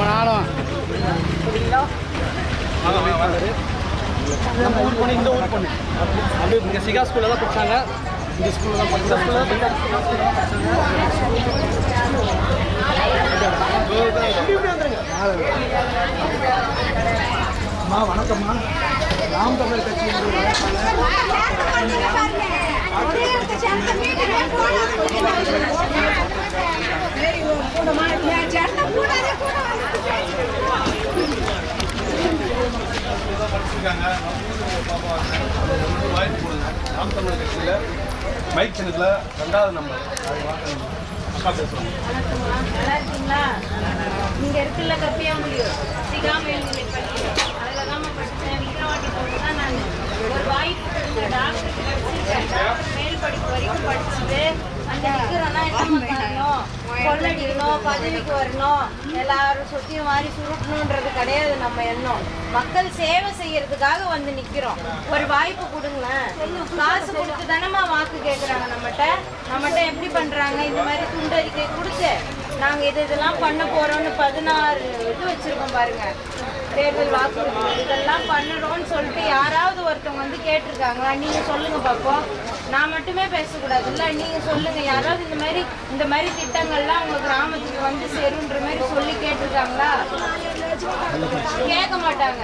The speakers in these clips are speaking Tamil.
போனாலும் நம்ம ஊர் பொண்ணு இந்த ஊர் பொண்ணு அப்படியே இங்கே சிகா ஸ்கூலில் தான் படித்தாங்க. இந்த ஸ்கூலில் தான் படித்தாங்க. அம்மா வணக்கம்மா. நாம் தமிழர் கட்சியினுடைய நாம் தமிழர் கட்சியில் மைக் சின்னத்தில் 2வது நம்பர் அப்பா பேசுகிறோம். நல்லா இருக்கீங்களா? இங்கே இருக்குல்ல கப்பியாங்குடியூர் சிகா மேல்நிலை பள்ளி, அதில் தான் படித்தேன். விக்கிரவாண்டி போட்டு தான் நான் ஒரு வாய்ப்பு கொடுத்த டாக்டருக்கு படிச்சிருக்கேன். டாக்டர் மேல் படிப்பு வரைக்கும் படிச்சுட்டு அங்கே நிற்கிறோன்னா என்ன பண்ணணும், கொள்ளடிக்கணும், பதவிக்கு வரணும், எல்லாரும் சொத்தியும் மாதிரி சுருட்டணுன்றது கிடையாது நம்ம எண்ணம். மக்கள் சேவை செய்யறதுக்காக வந்து நிற்கிறோம். ஒரு வாய்ப்பு கொடுங்களேன். காசு கொடுத்து தானேம்மா வாக்கு கேட்குறாங்க நம்மகிட்ட எப்படி பண்ணுறாங்க? இந்த மாதிரி துண்டறிக்கை கொடுத்து நாங்கள் இதெல்லாம் பண்ண போகிறோம்னு 16 இது வச்சுருக்கோம் பாருங்க, தேர்தல் வாக்குறுதி இதெல்லாம் பண்ணுறோன்னு சொல்லிட்டு யாராவது ஒருத்தவங்க வந்து கேட்டிருக்காங்களா? நீங்கள் சொல்லுங்கள் பார்ப்போம். நான் மட்டுமே பேசக்கூடாது இல்லை, நீங்கள் சொல்லுங்கள். யாராவது இந்த மாதிரி திட்டங்கள்லாம் உங்கள் கிராமத்துக்கு வந்து சேருன்ற மாதிரி சொல்லி கேட்டிருக்காங்களா? கேட்க மாட்டாங்க.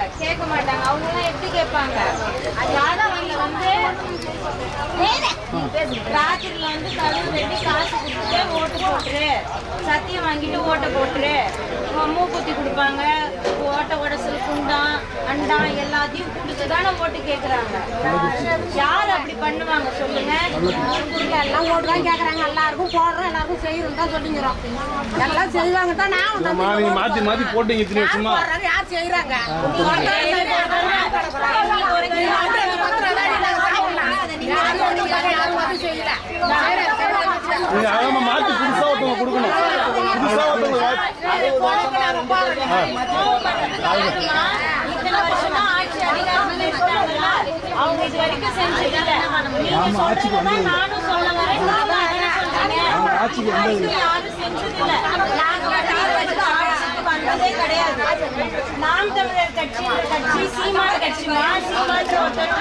அவங்களாம் எப்படி கேட்பாங்க? யாரும் அவங்க வந்து ராத்திரியில் வந்து கதவு கட்டி காசு கொடுத்துட்டு ஓட்டு போட்டுரு, சத்தியம் வாங்கிட்டு ஓட்டை போட்டுரு, மூக்குத்தி கொடுப்பாங்க, ஓட்டை உடசல், குண்டான், அண்டா எல்லாத்தையும் கொடுத்து தானே ஓட்டு கேட்குறாங்க. யார் அப்படி பண்ணுவாங்க சொல்லுங்க? எல்லாம் ஓட்டு தான் கேட்குறாங்க. எல்லாருக்கும் போடுறோம், எல்லாருக்கும் செய்யறோம் தான் சொல்லிக்கிறோம். எல்லாம் செய்வாங்க தான். நான் மாற்றி போட்டீங்க யார் செய்யறாங்க? மாற்றி புதுசாக ஒருத்தவங்க கொடுக்கணும். அவங்க இது வரைக்கும் செஞ்சதில்லை. நானும் சொல்ல வரேன், யாரும் செஞ்சதில்லை. வந்ததே கிடையாது. நாம் தமிழர் கட்சி சீமான கட்சிமா, சீமான்ற ஒருத்தர்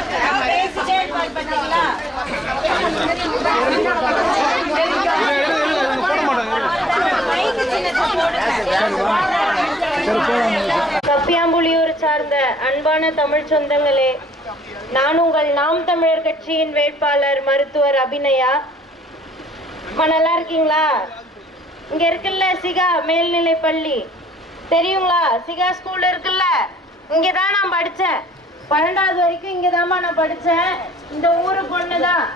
பேசிட்டே இருப்பார் பார்த்தீங்களா? கப்பியாம்புலியூர் சார்ந்த அன்பான தமிழ் சொந்தங்களே, நான் உங்கள் நாம் தமிழர் கட்சியின் வேட்பாளர் மருத்துவர் அபிநயா. நல்லா இருக்கீங்களா? இங்க இருக்குல்ல சிகா மேல்நிலை பள்ளி, தெரியுங்களா? சிகா ஸ்கூல் இருக்குல்ல, இங்கதான் நான் படித்தேன். 12வது வரைக்கும் இங்கதாம்மா நான் படித்தேன். இந்த ஊரு பொண்ணுதான்.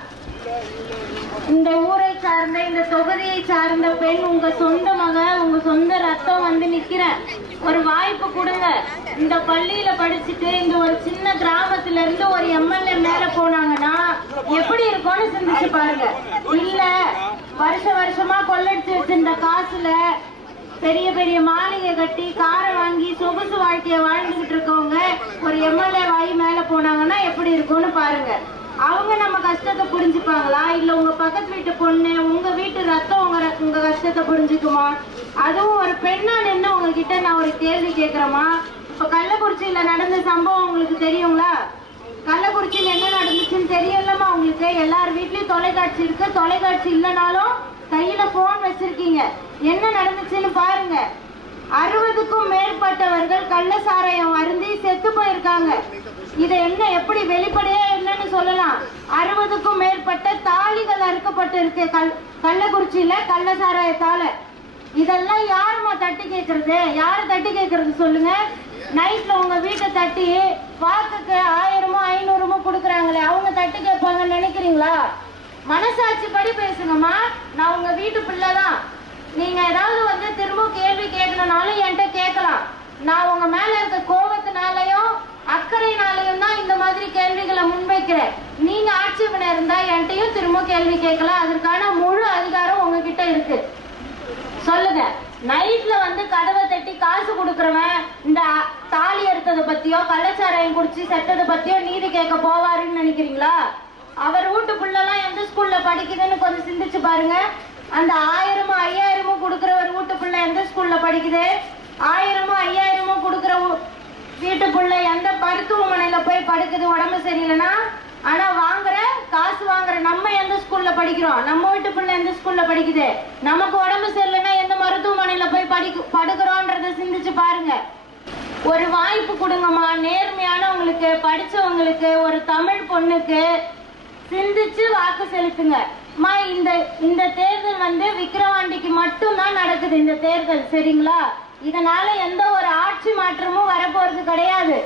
இந்த ஊரை சார்ந்த, இந்த தொகுதியை சார்ந்த பெண், உங்க சொந்த மக, உங்க சொந்த ரத்தம் வந்து நிக்கிறேன். ஒரு வாய்ப்பு கொடுங்க. இந்த பள்ளியில படிச்சுட்டு இந்த ஒரு சின்ன கிராமத்துல இருந்து ஒரு எம்எல்ஏ மேல போனாங்கன்னா எப்படி இருக்கும்னு சிந்திச்சு பாருங்க. இல்ல வருஷமா கொள்ளடிச்சு வச்சிருந்த காசுல பெரிய பெரிய மாளிகை கட்டி காரை வாங்கி சொகுசு வாழ்க்கைய வாழ்ந்துகிட்டு இருக்கவங்க ஒரு எம்எல்ஏ வாய் மேல போனாங்கன்னா எப்படி இருக்கும்னு பாருங்க. அவங்க நம்ம கஷ்டத்தை புரிஞ்சுப்பாங்களா? இல்ல உங்க பக்கத்து வீட்டு பொண்ணு, உங்க வீட்டு ரத்தம் உங்க கஷ்டத்தை புரிஞ்சுக்குமா? அதுவும் ஒரு பெண்ணா நின்று உங்ககிட்ட நான் ஒரு கேள்வி கேட்கிறேமா? இப்ப கள்ளக்குறிச்சியில நடந்த சம்பவம் உங்களுக்கு தெரியுங்களா? கள்ளக்குறிச்சியில் என்ன நடந்துச்சுன்னு தெரியலமா உங்களுக்கு? எல்லார் வீட்லயும் தொலைக்காட்சி இருக்கு. தொலைக்காட்சி இல்லைனாலும் கையில போன் வச்சிருக்கீங்க. என்ன நடந்துச்சுன்னு பாருங்க. 60க்கும் மேற்பட்டவர்கள் கள்ள சாராயம் அருந்தி செத்து போயிருக்காங்க. இதை என்ன எப்படி வெளிப்படையா என்னன்னு சொல்லலாம்? 60க்கும் மேற்பட்ட தாலிகள் அறுக்கப்பட்டு இருக்கு கள்ளக்குறிச்சியில கள்ள சாராயத்தால. இதெல்லாம் யாருமா தட்டி கேட்கறது? யாரு தட்டி கேட்கறது சொல்லுங்க? நைட்ல உங்க வீட்டை தட்டி வாக்குக்கு 1000மோ 500மோ கொடுக்குறாங்களே, அவங்க தட்டி கேட்பாங்கன்னு நினைக்கிறீங்களா? மனசாட்சி படி பேசுங்கம்மா. நான் உங்க வீட்டு பிள்ளைதான். நீங்க ஏதாவது வந்து திரும்ப கேள்வி கேட்கணும்னாலும் என்கிட்ட கேட்கலாம். நான் உங்க மேல இருக்க கோபத்தினாலையும் அக்கறையினாலையும் தான் இந்த மாதிரி கேள்விகளை முன்வைக்கிறேன். நீங்க ஆட்சேபனை இருந்தா என்கிட்டயும் திரும்ப கேள்வி கேட்கலாம். அதற்கான முழு அதிகாரம் உங்ககிட்ட இருக்கு. சொல்லுங்க. நைட்ல வந்து கதவை தட்டி காசு கொடுக்கறவன் இந்த தாலி எடுத்ததை பத்தியோ கள்ளச்சாராயம் குடிச்சு செத்ததை பத்தியோ நீதி கேட்க போவாருன்னு நினைக்கிறீங்களா? அவர் வீட்டுக்குள்ளலாம் எந்த ஸ்கூல்ல படிக்குதுன்னு கொஞ்சம் சிந்திச்சு பாருங்க. அந்த 1000மோ 5000மோ கொடுக்குற ஒரு வீட்டுக்குள்ள எந்த ஸ்கூல்ல படிக்குது? 1000மோ 5000மோ கொடுக்குற வீட்டுக்குள்ள எந்த மருத்துவமனையில போய் படுக்குது உடம்பு சரியில்லைன்னா? ஆனா காசு வாங்குற நம்ம எந்த ஸ்கூல்ல படிக்கிறோம்? நம்ம வீட்டு பிள்ளை எந்த ஸ்கூல்ல படிக்குது? நமக்கு உடம்பு சரியில்லைன்னா எந்த மருத்துவமனையில போய் படுக்கிறோன்றத சிந்திச்சு பாருங்க. ஒரு வாய்ப்பு கொடுங்கம்மா. நேர்மையானவங்களுக்கு, படிச்சவங்களுக்கு, ஒரு தமிழ் பொண்ணுக்கு சிந்திச்சு வாக்கு செலுத்துங்க. இந்த தேர்தல் விக்கிரவாண்டிக்கு மட்டும்தான் நடக்குது இந்த தேர்தல், சரிங்களா? இதனால எந்த ஒரு ஆட்சி மாற்றமும் வரப்போறது கிடையாது.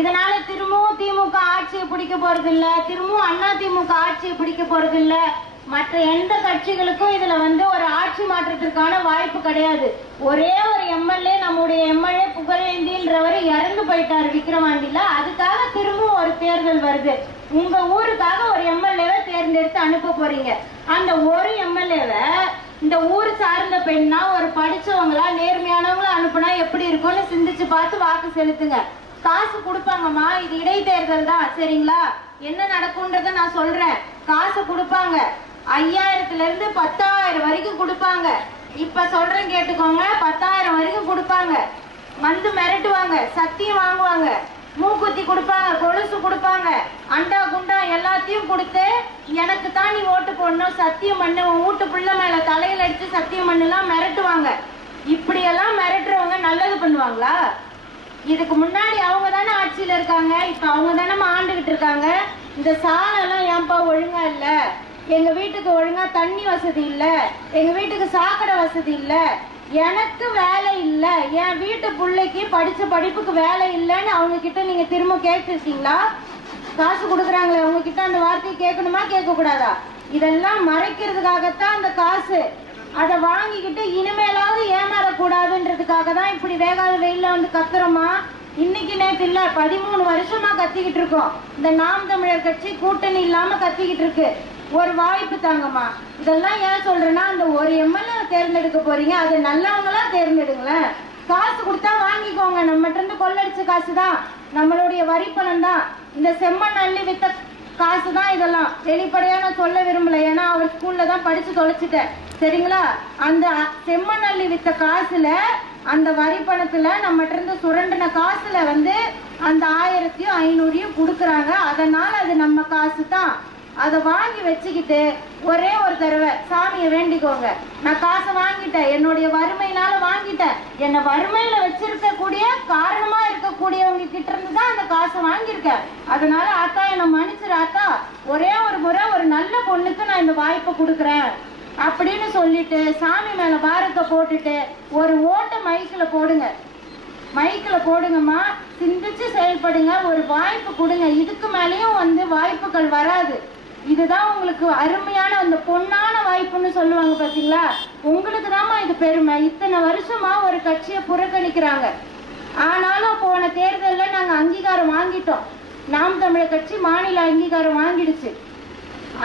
இதனால திரும்பவும் திமுக ஆட்சியை பிடிக்க போறது இல்ல, திரும்பவும் அண்ணா திமுக ஆட்சியை பிடிக்க போறது இல்ல. மற்ற எந்த கட்சிகளுக்கும் இதுல ஒரு ஆட்சி மாற்றத்திற்கான வாய்ப்பு கிடையாது. ஒரே ஒரு எம்எல்ஏ, நம்முடைய எம்எல்ஏ புகழேந்தின்றவர் இறந்து போயிட்டாரு விக்கிரவாண்டியில. அதுக்காக திரும்பவும் ஒரு தேர்தல் வருது. உங்க ஊருக்காக ஒரு எம்எல்ஏவை தேர்ந்தெடுத்து அனுப்ப போறீங்க. அந்த ஒரு எம்எல்ஏவை இந்த ஊர் சார்ந்த பெண்ணா, ஒரு படிச்சவங்களா, நேர்மையானவங்களா அனுப்புனா எப்படி இருக்கும்னு சிந்திச்சு பார்த்து வாக்கு செலுத்துங்க. காசு கொடுப்பாங்கம்மா. இது இடைத்தேர்தல் தான், சரிங்களா? என்ன நடக்கும்ன்றத நான் சொல்றேன். காசு கொடுப்பாங்க. 5000ல இருந்து 10,000 வரைக்கும் கொடுப்பாங்க. இப்ப சொல்றேன் கேட்டுக்கோங்க. 10,000 வரைக்கும் கொடுப்பாங்க. மிரட்டுவாங்க, சத்தியம் வாங்குவாங்க, மூக்குத்தி கொடுப்பாங்க, கொலுசு கொடுப்பாங்க, அண்டா குண்டா எல்லாத்தையும் கொடுத்து எனக்கு தான் நீ ஓட்டு போடணும், சத்தியம் பண்ணு, உன் வீட்டு பிள்ளை மேல தலையில அடிச்சு சத்தியம் பண்ணுலாம் மிரட்டுவாங்க. இப்படியெல்லாம் மிரட்டுறவங்க நல்லது பண்ணுவாங்களா? இதுக்கு முன்னாடி அவங்க தானே ஆட்சியில இருக்காங்க, இப்ப அவங்க தானே ஆண்டுகிட்டு இருக்காங்க. இந்த சாலைலாம் ஏன்பா ஒழுங்கா இல்ல, எங்க வீட்டுக்கு ஒழுங்கா தண்ணி வசதி இல்ல, எங்க வீட்டுக்கு சாக்கடை வசதி இல்ல, எனக்கு வேலை இல்ல, என் வீட்டு பிள்ளைக்கு படிச்ச படிப்புக்கு வேலை இல்லைன்னு அவங்க கிட்ட நீங்க திரும்ப கேட்டுருக்கீங்களா? காசு கொடுக்குறாங்களே அவங்க கிட்ட அந்த வார்த்தையை கேட்கணுமா, கேட்க கூடாதா? இதெல்லாம் மறைக்கிறதுக்காகத்தான் அந்த காசு. அதை வாங்கிக்கிட்டு இனிமேலாவது ஏமாறக்கூடாதுன்றதுக்காக தான் இப்படி வேகாத வெயில கத்துறோமா. இன்னைக்கு நேற்று இல்ல, 13 வருஷமா கத்திக்கிட்டு இருக்கோம். இந்த நாம் தமிழர் கட்சி கூட்டணி இல்லாம கத்திக்கிட்டு இருக்கு. ஒரு வாய்ப்பு தாங்கம்மா. இதெல்லாம் ஏன் சொல்றேன்னா, அந்த ஒரு எம்எல்ஏ தேர்ந்தெடுக்க போறீங்க, அது நல்லவங்களா தேர்ந்தெடுங்களேன். காசு கொடுத்தா வாங்கிக்கோங்க. நம்மகிட்ட இருந்து கொள்ளடிச்ச காசு தான், நம்மளுடைய வரி பணம் தான், இந்த செம்மண் அள்ளி வித்த காசு தான். இதெல்லாம் வெளிப்படையா நான் சொல்ல விரும்பல, ஏன்னா அவர் ஸ்கூல்ல தான் படிச்சு தொலைச்சிட்டேன், சரிங்களா? அந்த செம்மண் அள்ளி வித்த காசுல, அந்த வரி பணத்துல நம்மகிட்ட இருந்து சுரண்டின காசுல அந்த 1500 கொடுக்குறாங்க. அதனால அது நம்ம காசு தான். அதை வாங்கி வச்சுக்கிட்டு ஒரே ஒரு தடவை சாமியை வேண்டிக்கோங்க. நான் காசை வாங்கிட்டேன், என்னுடைய வறுமையினால வாங்கிட்டேன், என்னை வறுமையில வச்சிருக்கக்கூடிய காரணமா இருக்கக்கூடியவங்க கிட்ட இருந்து தான் அந்த காசை வாங்கியிருக்கேன். அதனால ஆத்தா என்னை மன்னிச்சிரு ஆத்தா, ஒரே ஒரு முறை ஒரு நல்ல பொண்ணுக்கு நான் இந்த வாய்ப்பை கொடுக்குறேன் அப்படின்னு சொல்லிட்டு சாமி மேல பாரத்தை போட்டுட்டு ஒரு ஓட்ட மைக்கில் போடுங்கம்மா. சிந்திச்சு செயல்படுங்க, ஒரு வாய்ப்பு கொடுங்க. இதுக்கு மேலேயும் வாய்ப்புகள் வராது. இதுதான் உங்களுக்கு அருமையான அந்த பொன்னான வாய்ப்புன்னு சொல்லுவாங்க பாத்தீங்களா? உங்களுக்கு தாம்மா இது பெருமை. இத்தனை வருஷமா ஒரு கட்சியை புறக்கணிக்கிறாங்க. ஆனாலும் போன தேர்தலில் நாங்கள் அங்கீகாரம் வாங்கிட்டோம். நாம் தமிழர் கட்சி மாநில அங்கீகாரம் வாங்கிடுச்சு.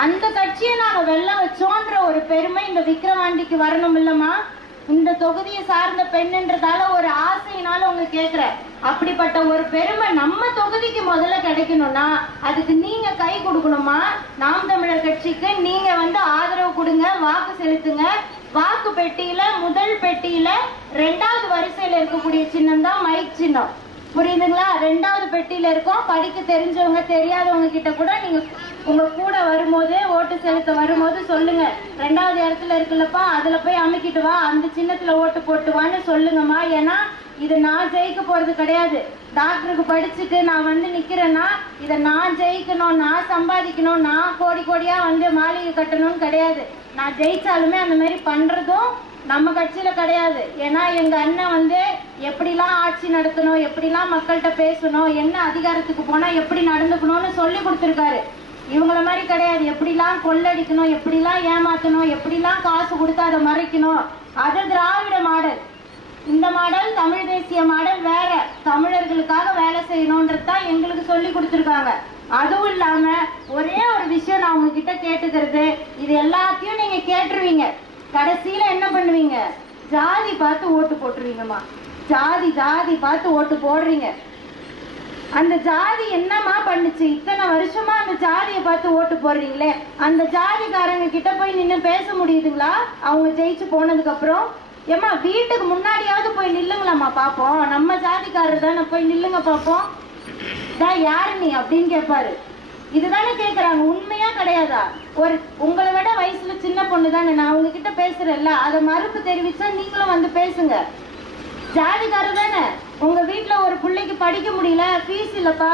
அந்த கட்சியை நாங்கள் வெல்ல வச்சோன்ற ஒரு பெருமை இந்த விக்கிரவாண்டிக்கு வரணும் இல்லம்மா? இந்த தொகுதியை சார்ந்த பெண்ணுன்றதால ஒரு ஆசையினால உங்க கேட்கிறேன். அப்படிப்பட்ட ஒரு பெருமை நம்ம தொகுதிக்கு முதல்ல கிடைக்கணும்னா அதுக்கு நீங்க கை கொடுக்கணுமா? நாம் தமிழர் கட்சிக்கு நீங்க ஆதரவு கொடுங்க, வாக்கு செலுத்துங்க. வாக்கு பெட்டியில முதல் பெட்டியில 2வது வரிசையில இருக்கக்கூடிய சின்னம் தான் மைக் சின்னம், புரியுதுங்களா? 2வது பெட்டியில இருக்கும். படிக்க தெரிஞ்சவங்க தெரியாதவங்க கிட்ட கூட நீங்க உங்க கூட வரும்போது, ஓட்டு செலுத்த வரும்போது சொல்லுங்க, 2வது இடத்துல இருக்குல்லப்பா, அதுல போய் அமைக்கிட்டு வா, அந்த சின்னத்துல ஓட்டு போட்டுவான்னு சொல்லுங்கம்மா. ஏன்னா இது நான் ஜெயிக்க போறது கிடையாது. டாக்டருக்கு படிச்சுட்டு நான் நிக்கிறேன்னா இதை நான் ஜெயிக்கணும், நான் சம்பாதிக்கணும், நான் கோடி கோடியா மாளிகை கட்டணும்னு கிடையாது. நான் ஜெயிச்சாலுமே அந்த மாதிரி பண்றதும் நம்ம கட்சியில கிடையாது. ஏன்னா எங்க அண்ணன் எப்படிலாம் ஆட்சி நடத்தணும், எப்படிலாம் மக்கள்கிட்ட பேசணும், என்ன அதிகாரத்துக்கு போனா எப்படி நடந்துக்கணும்னு சொல்லி கொடுத்துருக்காரு. இவங்கள மாதிரி கிடையாது. எப்படிலாம் கொள்ளடிக்கணும், எப்படிலாம் ஏமாத்தணும், எப்படிலாம் காசு கொடுத்து அதை மறைக்கணும். அது திராவிட மாடல். இந்த மாடல் தமிழ் தேசிய மாடல் வேற. தமிழர்களுக்காக வேலை செய்யணும்ன்றது தான் எங்களுக்கு சொல்லி கொடுத்துருக்காங்க. அதுவும் இல்லாம ஒரே ஒரு விஷயம் நான் உங்ககிட்ட கேட்டுக்கிறது, இது எல்லாத்தையும் நீங்க கேட்டுருவீங்க, கடைசியில என்ன பண்ணுவீங்க? ஜாதி பார்த்து ஓட்டு போட்டுருவீங்கம்மா. ஜாதி பார்த்து ஓட்டு போடுறீங்க. அந்த ஜாதி என்னமா பண்ணுச்சு? இத்தனை வருஷமா அந்த ஜாதியை பார்த்து ஓட்டு போடுறீங்களே, அந்த ஜாதிக்காரங்க கிட்ட போய் நின்று பேச முடியுதுங்களா? அவங்க ஜெயிச்சு போனதுக்கு அப்புறம் ஏமா வீட்டுக்கு முன்னாடியாவது போய் நில்லுங்களாம்மா பாப்போம், நம்ம ஜாதிக்காரர் தானே, போய் நில்லுங்க பாப்போம், யாரு நீ அப்படின்னு கேட்பாரு. இதுதானே கேக்குறாங்க, உண்மையா கிடையாதா? ஒரு உங்களை விட வயசுல சின்ன பொண்ணு தானே, நான் உங்ககிட்ட பேசுறேன்ல, அதை மறுப்பு தெரிவிச்சா நீங்களும் வந்து பேசுங்க. ஜாதிக்காரர் தானே. உங்க வீட்டுல ஒரு பிள்ளைக்கு படிக்க முடியல, ஃபீஸ் இல்லப்பா,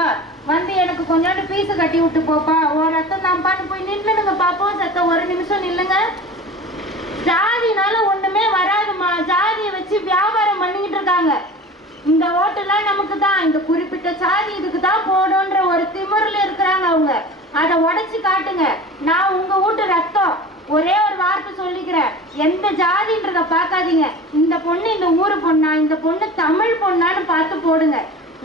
வந்து எனக்கு கொஞ்சோண்டு ஃபீஸ் கட்டி விட்டு போப்பா, ஒரு ரத்தம் நான் பாட்டு போய் நின்னுங்க பாப்போம். சத்த ஒரு நிமிஷம் நில்லுங்க. ஜாதினால ஒண்ணுமே வராதுமா. ஜாதியை வச்சு வியாபாரம் பண்ணிக்கிட்டு இருக்காங்க. இந்த ஓட்டுலாம் நமக்கு தான், இந்த குறிப்பிட்ட சாதி இதுக்கு தான் போடும்ன்ற ஒரு திமிர்ல இருக்கிறாங்க அவங்க. அதை உடைச்சு காட்டுங்க. நான் உங்க வீட்டு ரத்தம். ஒரே ஒரு வார்த்தை சொல்லிக்கிறேன், எந்த ஜாதின்றத பார்க்காதீங்க. இந்த பொண்ணு இந்த ஊரு பொண்ணா, இந்த பொண்ணு தமிழ் பொண்ணான்னு பார்த்து போடுங்க.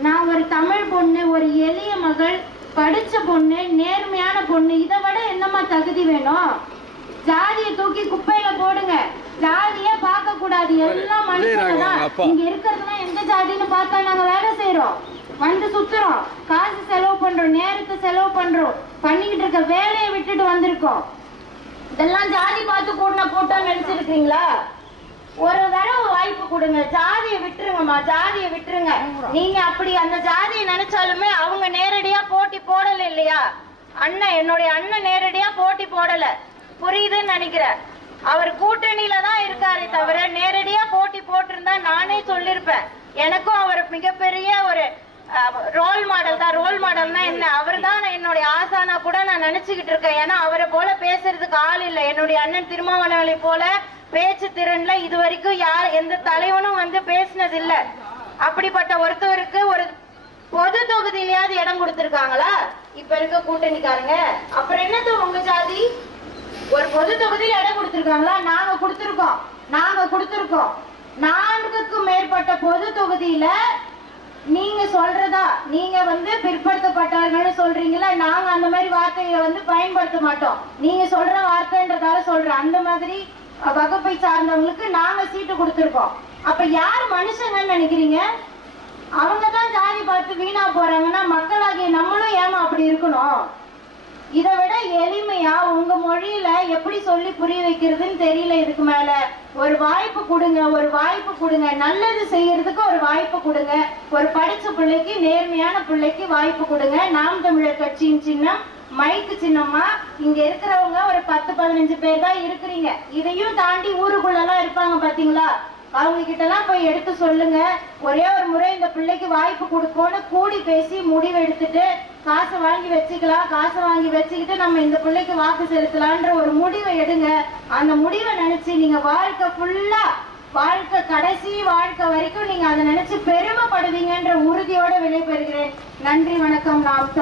நான் ஒரு தமிழ் பொண்ணு, ஒரு எளிய மகள், படிச்ச பொண்ணு, நேர்மையான பொண்ணு, இதை விட என்னமா தகுதி வேணும்? ஜாதியை தூக்கி குப்பையில போடுங்க. ஜாதியே பார்க்க கூடாது, எல்லாம் மனுஷங்க தான். இங்க இருக்கிறதுலாம் எந்த ஜாதின்னு பார்த்தா நாங்க வேலை செய்யறோம், வந்து சுத்துறோம், காசு செலவு பண்றோம், நேரத்தை செலவு பண்றோம், பண்ணிக்கிட்டு இருக்க வேலையை விட்டுட்டு வந்திருக்கோம். இதெல்லாம் ஜாதி பார்த்து கூட்டினா கூட்டம் நினைச்சிருக்கீங்களா? ஒரு தடவை வாய்ப்பு கொடுங்க. ஜாதியை விட்டுருங்கம்மா, ஜாதியை விட்டுருங்க. நீங்க அப்படி அந்த ஜாதியை நினைச்சாலுமே அவங்க நேரடியா போட்டி போடல இல்லையா? அண்ணன், என்னுடைய அண்ணன் நேரடியா போட்டி போடல, புரியுதுன்னு நினைக்கிறேன். அவர் கூட்டணியில தான் இருக்காரு தவிர நேரடியா போட்டி போட்டிருந்தா நானே சொல்லிருப்பேன். எனக்கும் அவர் மிகப்பெரிய ஒரு ரோல் மாடல் தான். ரோல் மாடல்னா என்ன? அவர் தான் என்னுடைய ஆசானா கூட நான் நினைச்சுக்கிட்டு இருக்கேன். ஏன்னா அவரை போல பேசுறதுக்கு ஆள் இல்லை. என்னுடைய அண்ணன் திருமாவளவனை போல பேச்சு திறன்ல இது வரைக்கும் எந்த தலைவனும் வந்து பேசினது இல்ல. அப்படிப்பட்ட ஒருத்தவருக்கு ஒரு பொது தொகுதியிலயாவது இடம் கொடுத்திருக்காங்களா இப்ப இருக்க கூட்டணிக்காரங்க? அப்புறம் என்னது உங்க ஜாதி? ஒரு பொது தொகுதியில் இடம் கொடுத்திருக்காங்களா? நாங்க கொடுத்திருக்கோம். 4க்கும் மேற்பட்ட பொது தொகுதியில நீங்க சொல்றதா, நீங்க வந்து பிற்படுத்தப்பட்டவர்கள் சொல்றீங்களா? நாங்க அந்த மாதிரி வார்த்தையை வந்து பயன்படுத்த மாட்டோம். நீங்க சொல்ற வார்த்தைன்றதால சொல்றேன். அந்த மாதிரி வகுப்பை சார்ந்தவங்களுக்கு நாங்க சீட்டு கொடுத்திருக்கோம். அப்ப யார் மனுஷங்கன்னு நினைக்கிறீங்க? அவங்கதான் ஜாதி பார்த்து வீணா போறாங்கன்னா மக்களாகிய நம்மளும் ஏமா அப்படி இருக்கணும்? இதை விட எளிமையா உங்க மொழியில எப்படி சொல்லி புரிய வைக்கிறதுன்னு தெரியல. இதுக்கு மேல ஒரு வாய்ப்பு கொடுங்க, ஒரு வாய்ப்பு கொடுங்க. நல்லது செய்யறதுக்கு ஒரு வாய்ப்பு கொடுங்க. ஒரு படிச்ச பிள்ளைக்கு, நேர்மையான பிள்ளைக்கு வாய்ப்பு கொடுங்க. நாம் தமிழர் கட்சியின் சின்னம் மைக்கு சின்னம்மா. இங்க இருக்கிறவங்க ஒரு 10-15 பேர் தான் இருக்கிறீங்க. இதையும் தாண்டி ஊருக்குள்ளலாம் இருப்பாங்க பாத்தீங்களா? அவங்க கிட்ட எல்லாம் போய் எடுத்து சொல்லுங்க. ஒரே ஒரு முறை இந்த பிள்ளைக்கு வாய்ப்பு கொடுப்போன்னு கூடி பேசி முடிவு எடுத்துட்டு காசை வாங்கி வச்சுக்கலாம். காசை வாங்கி வச்சுக்கிட்டு நம்ம இந்த பிள்ளைக்கு வாக்கு செலுத்தலான்ற ஒரு முடிவை எடுங்க. அந்த முடிவை நினைச்சு நீங்க வாழ்க்கை ஃபுல்லா, வாழ்க்கை கடைசி வாழ்க்கை வரைக்கும் நீங்க அதை நினைச்சு பெருமைப்படுவீங்கன்ற உறுதியோட விடைபெறுகிறேன். நன்றி, வணக்கம். நாம்